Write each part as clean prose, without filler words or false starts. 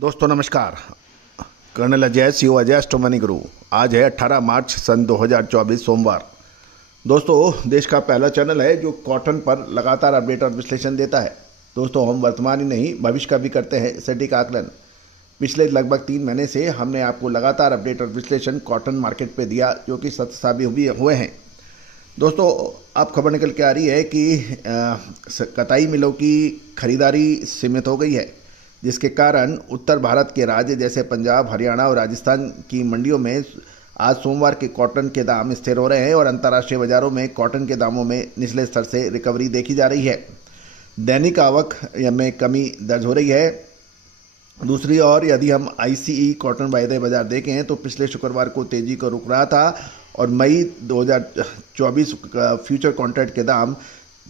दोस्तों नमस्कार। Colonel Ajay CO Ajay astro guru. आज है 18 मार्च सन 2024 सोमवार। दोस्तों देश का पहला चैनल है जो कॉटन पर लगातार अपडेट और विश्लेषण देता है। दोस्तों हम वर्तमान ही नहीं भविष्य का भी करते हैं सटीक आकलन। पिछले लगभग 3 महीने से हमने आपको लगातार अपडेट और विश्लेषण कॉटन मार्केट पे दिया जो कि सत्य साबित भी हुए हैं। दोस्तों अब खबर निकल के आ रही है कि कताई मिलों की खरीदारी सीमित हो गई है, जिसके कारण उत्तर भारत के राज्य जैसे पंजाब, हरियाणा और राजस्थान की मंडियों में आज सोमवार के कॉटन के दाम स्थिर हो रहे हैं और अंतर्राष्ट्रीय बाजारों में कॉटन के दामों में निचले स्तर से रिकवरी देखी जा रही है। दैनिक आवक में कमी दर्ज हो रही है। दूसरी ओर यदि हम ICE कॉटन वायदे बाजार देखें तो पिछले शुक्रवार को तेजी को रुक रहा था और मई 2024 का फ्यूचर कॉन्ट्रैक्ट के दाम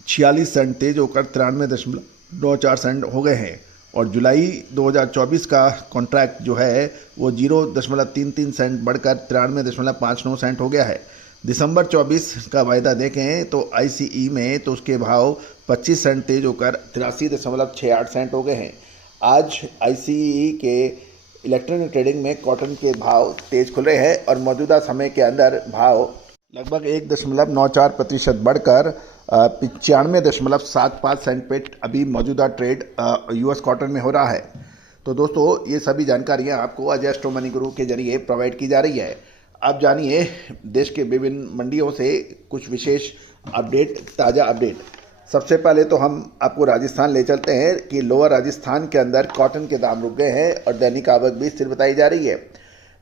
46 सेंट तेज होकर 93.94 सेंट हो गए हैं और जुलाई 2024 का कॉन्ट्रैक्ट जो है वो 0.33 सेंट बढ़कर 93.59 सेंट हो गया है। दिसंबर 24 का वायदा देखें तो ICE में तो उसके भाव 25 सेंट तेज होकर 83.68 सेंट हो गए हैं। आज ICE के इलेक्ट्रॉनिक ट्रेडिंग में कॉटन के भाव तेज खुल रहे हैं और मौजूदा समय के अंदर भाव लगभग 1.94% बढ़कर 95.75 सेंट पे अभी मौजूदा ट्रेड US कॉटन में हो रहा है। तो दोस्तों ये सभी जानकारियां आपको अजय एस्ट्रो मनी गुरु के जरिए प्रोवाइड की जा रही है। अब जानिए देश के विभिन्न मंडियों से कुछ विशेष अपडेट, ताज़ा अपडेट। सबसे पहले तो हम आपको राजस्थान ले चलते हैं कि लोअर राजस्थान के अंदर कॉटन के दाम रुक गए हैं और दैनिक आवक भी स्थिर बताई जा रही है।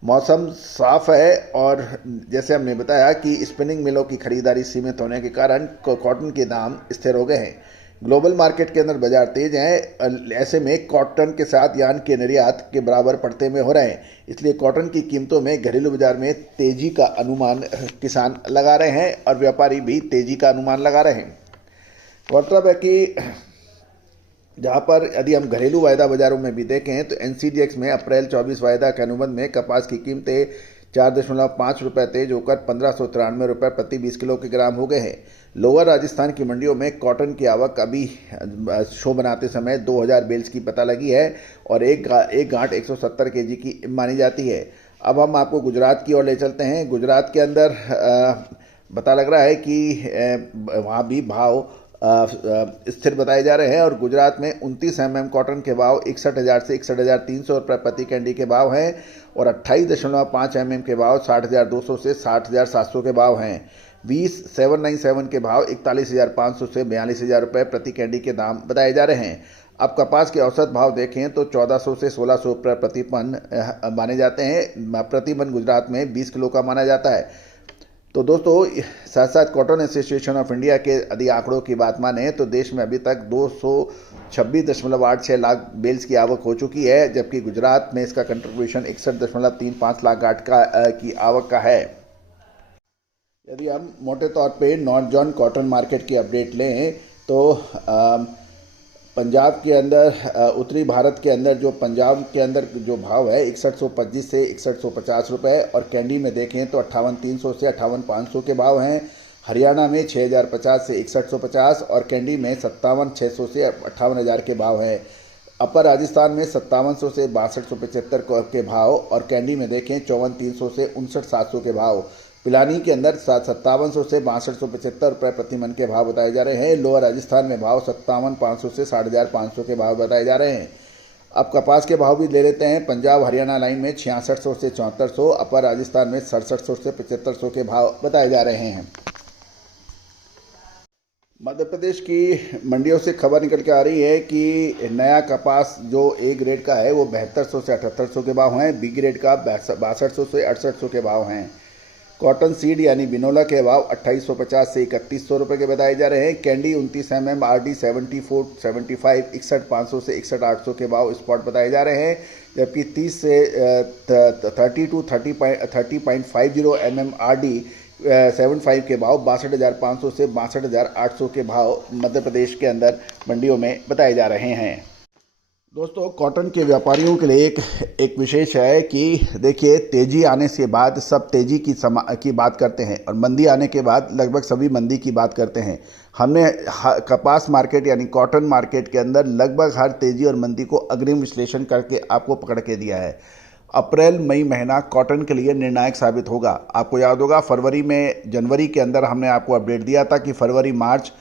मौसम साफ है और जैसे हमने बताया कि स्पिनिंग मिलों की खरीदारी सीमित होने के कारण कॉटन के दाम स्थिर हो गए हैं। ग्लोबल मार्केट के अंदर बाजार तेज हैं, ऐसे में कॉटन के साथ यार्न के निर्यात के बराबर पड़ते में हो रहे हैं, इसलिए कॉटन की कीमतों में घरेलू बाजार में तेजी का अनुमान किसान लगा रहे हैं और व्यापारी भी तेजी का अनुमान लगा रहे हैं। गौरतलब है कि जहाँ पर यदि हम घरेलू वायदा बाजारों में भी देखें तो NCDX में अप्रैल 24 वायदा के अनुबंध में कपास की कीमतें 4.5 रुपये तेज होकर 1593 रुपये प्रति 20 किलो के ग्राम हो गए हैं। लोअर राजस्थान की मंडियों में कॉटन की आवक अभी शो बनाते समय 2000 बेल्स की पता लगी है और एक गांठ 170 kg की मानी जाती है। अब हम आपको गुजरात की ओर ले चलते हैं। गुजरात के अंदर पता लग रहा है कि वहाँ भी भाव स्थिर बताए जा रहे हैं और गुजरात में 29 mm कॉटन के भाव 61,000 से 61,300 रुपये प्रति कैंडी के भाव हैं और 28.5 mm के भाव 60,200 से 60,700 के भाव हैं। 20,797 के भाव 41,500 से 42,000 रुपये प्रति कैंडी के दाम बताए जा रहे हैं। अब कपास के औसत भाव देखें तो 1400 से 1600 रुपये प्रति पन माने जाते हैं। प्रति मन गुजरात में 20 किलो का माना जाता है। तो दोस्तों साथ साथ कॉटन एसोसिएशन ऑफ इंडिया के यदि आंकड़ों की बात माने तो देश में अभी तक 226.86 लाख बेल्स की आवक हो चुकी है, जबकि गुजरात में इसका कंट्रीब्यूशन 61.35 लाख गांठ की आवक का है। यदि हम मोटे तौर पे नॉर्थ जोन कॉटन मार्केट की अपडेट लें तो पंजाब के अंदर उत्तरी भारत के अंदर जो पंजाब के अंदर जो भाव है 6125 से 6150 रुपये और कैंडी में देखें तो 58,300 से 58,500 के भाव हैं। हरियाणा में 6,050 से 6150 और कैंडी में 57,600 से 58,000 के भाव हैं। अपर राजस्थान में 5700 से 6275 के भाव और कैंडी में देखें 54,300 से 59,700 के भाव। पिलानी के अंदर 5700 से 6275 रुपये प्रति मन के भाव बताए जा रहे हैं। लोअर राजस्थान में भाव 57,500 से 60,500 के भाव बताए जा रहे हैं। अब कपास के भाव भी ले लेते हैं। पंजाब हरियाणा लाइन में 6600 से 7400, अपर राजस्थान में 6700 से 7500 के भाव बताए जा रहे हैं। मध्य प्रदेश की मंडियों से खबर निकल के आ रही है कि नया कपास जो A ग्रेड का है वो 7200 से 7800 के भाव हैं। B ग्रेड का 6200 से 6800 के भाव हैं। कॉटन सीड यानी बिनोला के भाव 2850 से 3100 रुपये के बताए जा रहे हैं। कैंडी 29 mm RD 74 75 61,500 से 61,800 के भाव स्पॉट बताए जा रहे हैं, जबकि 30 से 30 to 30.50 mm RD 75 के भाव 62,500 से 62,800 के भाव मध्य प्रदेश के अंदर मंडियों में बताए जा रहे हैं। दोस्तों कॉटन के व्यापारियों के लिए एक विशेष है कि देखिए, तेजी आने से बाद सब तेजी की बात करते हैं और मंदी आने के बाद लगभग सभी मंदी की बात करते हैं। हमने कपास मार्केट यानी कॉटन मार्केट के अंदर लगभग हर तेजी और मंदी को अग्रिम विश्लेषण करके आपको पकड़ के दिया है। अप्रैल मई महीना कॉटन के लिए निर्णायक साबित होगा। आपको याद होगा जनवरी के अंदर हमने आपको अपडेट दिया था कि फरवरी मार्च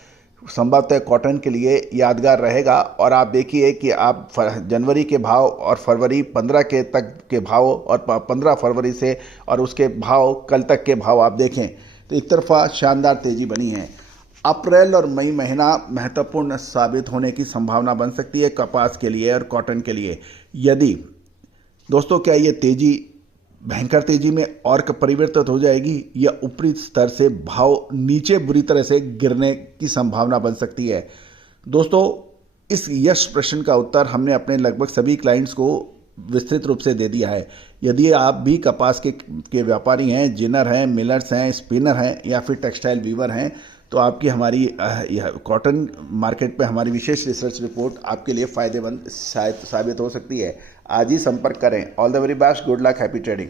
संभवतः कॉटन के लिए यादगार रहेगा। और आप देखिए कि आप जनवरी के भाव और फरवरी 15 के तक के भाव और 15 फरवरी से और उसके भाव कल तक के भाव आप देखें तो एक तरफा शानदार तेजी बनी है। अप्रैल और मई महीना महत्वपूर्ण साबित होने की संभावना बन सकती है कपास के लिए और कॉटन के लिए। यदि दोस्तों क्या ये तेजी भयंकर तेजी में और परिवर्तित हो जाएगी या ऊपरी स्तर से भाव नीचे बुरी तरह से गिरने की संभावना बन सकती है। दोस्तों इस यश प्रश्न का उत्तर हमने अपने लगभग सभी क्लाइंट्स को विस्तृत रूप से दे दिया है। यदि आप भी कपास के व्यापारी हैं, जिनर हैं, मिलर्स हैं, स्पिनर हैं या फिर टेक्सटाइल वीवर हैं तो आपकी हमारी कॉटन मार्केट पे हमारी विशेष रिसर्च रिपोर्ट आपके लिए फ़ायदेमंद शायद साबित हो सकती है। आज ही संपर्क करें। All the very best, good luck, happy trading.